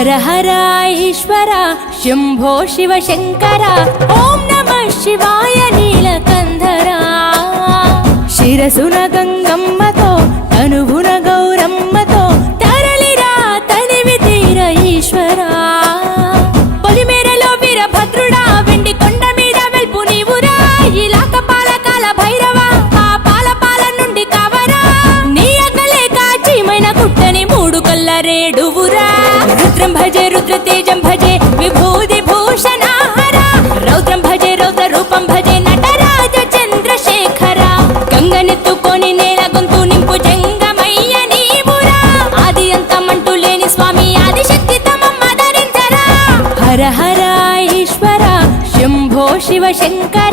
హర హర ఈశ్వర శంభో శివ శంకర ఓం నమః శివాయ నీలకంధరా శిరసున గంగమ్మతో తనువున గౌరమ్మతో తరలిరా తనివి తీర ఈశ్వరా పొలిమేరలో వీరభద్రుడా వెండి కొండ మీద వెల్పు నీవురా ఇలాక పాలకాల భైరవ ఆ పాల నుండి కావరా నీ అక్కలే కాచిమైన కుట్టని మూడు కల్ల రేడువురా రుద్రం భజే రుద్ర తేజం భజే విభూది భూషణ హర రౌద్రం భజే రౌద్ర రూపం భజే నటరాజ చంద్రశేఖర గంగనెత్తుకొని నేల గొంతు నింపు జంగమయ్య నీవురా ఆది అంతమంటూ లేని స్వామి ఆదిశక్తి తమమ్మ ధరించరా హర హర ఈశ్వర శంభో శివ శంకర